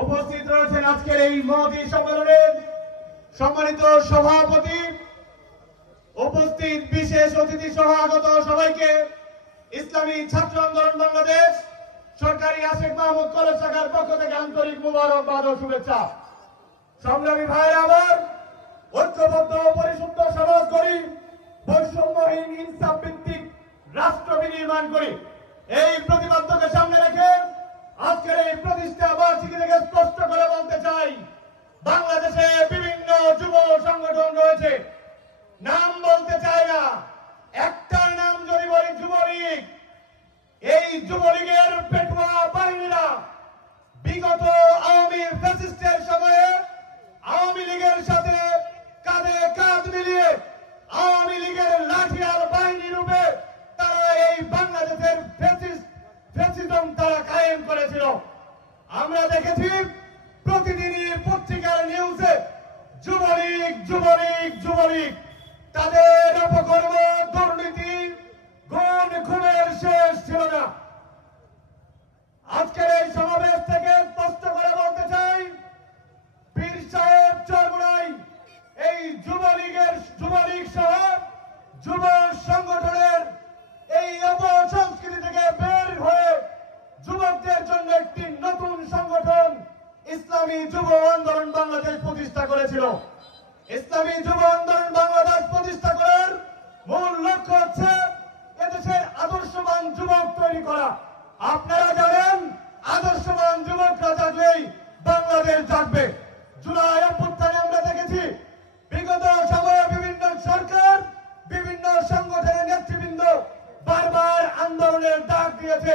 উপস্থিত রয়েছেন আজকের এই মহতী সম্মেলনের সম্মানিত সভাপতি, উপস্থিত বিশেষ অতিথি সহ আগত সবাইকে ইসলামী ছাত্র আন্দোলন বাংলাদেশ সরকারি আশিক মাহমুদ কলেজ শাখার পক্ষ থেকে আন্তরিক মুবারকবাদ ও শুভেচ্ছা। সংগ্রামী ভাইরা আমার, ঐক্যবদ্ধ পরিশুদ্ধ সমাজ করি, বৈষম্যহীন ইনসাফ ভিত্তিক রাষ্ট্র বিনির্মাণ করি, এই প্রতিপাদ্যকে সামনে রেখে আজকের এই প্রতিষ্ঠা বার্ষিকী থেকে স্পষ্ট করে বলতে চাই, বাংলাদেশে বিভিন্ন যুব সংগঠন রয়েছে। নাম বলতে চাই না, একটার নাম যদি বলি যুবলীগ। এই যুবলীগের পেটুয়া বাহিনীরা বিগত আওয়ামী ফ্যাসিস্টের সময়ে আওয়ামী লীগের সাথে কাঁধে কাঁধ মিলিয়ে আওয়ামী লীগের লাঠিয়াল বাহিনী রূপে তারা এই বাংলাদেশের ফ্যাসিজম তারা কায়েম করেছিল। আমরা দেখেছি প্রতিদিনই পত্রিকার নিউজে যুবলীগ যুবলীগ যুবলীগ, তাদের অপকর্ম দুর্নীতি গুণ খুনের শেষ ছিল না। আজকের এই সমাবেশ থেকে স্পষ্ট করে বলতে চাই, পীর সাহেব চরমুনাই এই যুবলীগ সহ যুব সংগঠনের এই অপসংস্কৃতি থেকে বের হয়ে যুবকদের জন্য একটি নতুন সংগঠন ইসলামী যুব আন্দোলন বাংলাদেশ প্রতিষ্ঠা করেছিল। ইসলামী যুব আন্দোলন বাংলাদেশ প্রতিষ্ঠা করার মূল লক্ষ্য হচ্ছে এদেশের আদর্শবান যুবক তৈরি করা। আপনারা জানেন, আদর্শবান যুবকরা থাকলেই বাংলাদেশ জাগবে। জুলাই অভ্যুত্থানে আমরা দেখেছি বিগত সময়ে বিভিন্ন সরকার, বিভিন্ন সংগঠনের নেতৃবৃন্দ বারবার আন্দোলনের ডাক দিয়েছে,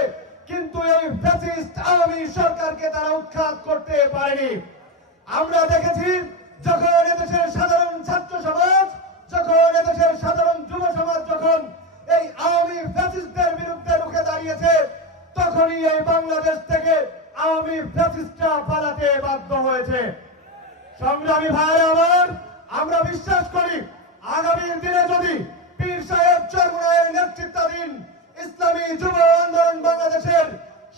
কিন্তু এই ফ্যাসিস্ট আওয়ামী সরকারকে তারা উৎখাত করতে পারেনি। আমরা দেখেছি যখন এদেশের সাধারণ ছাত্র সমাজ, যখন এদেশের সাধারণ যুব সমাজ যখন এই আওয়ামী ফ্যাসিস্টদের বিরুদ্ধে রুখে দাঁড়িয়েছে, তখনই এই বাংলাদেশ থেকে আওয়ামী ফ্যাসিস্টরা পালাতে বাধ্য হয়েছে। সংগ্রামী ভাইরা আমার, আমরা বিশ্বাস করি আগামী দিনে যদি পীর সাহেব চরমুনাইয়ের নেতৃত্বাধীন ইসলামী যুব আন্দোলন বাংলাদেশের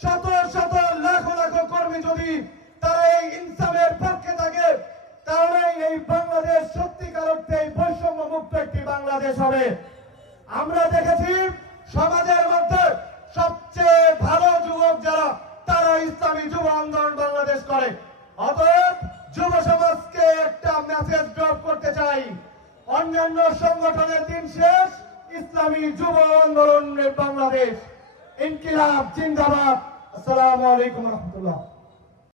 শত শত লাখ লাখ কর্মী যদি তারা এই ইনসাফের পক্ষে থাকে, তাহলে এই বাংলাদেশ সত্যিকার অর্থে বৈষম্য মুক্ত একটি বাংলাদেশ হবে। আমরা দেখেছি সমাজের মধ্যে সবচেয়ে ভালো যুবক যারা, তারা ইসলামী যুব আন্দোলন বাংলাদেশ করে। অতএব যুব সমাজকে একটা মেসেজ ড্রপ করতে চাই, অন্যান্য সংগঠনের দিন শেষ, ইসলামী যুব আন্দোলন বাংলাদেশ ইনকিলাব জিন্দাবাদ। আসসালামু আলাইকুম রহমতুল্লাহ।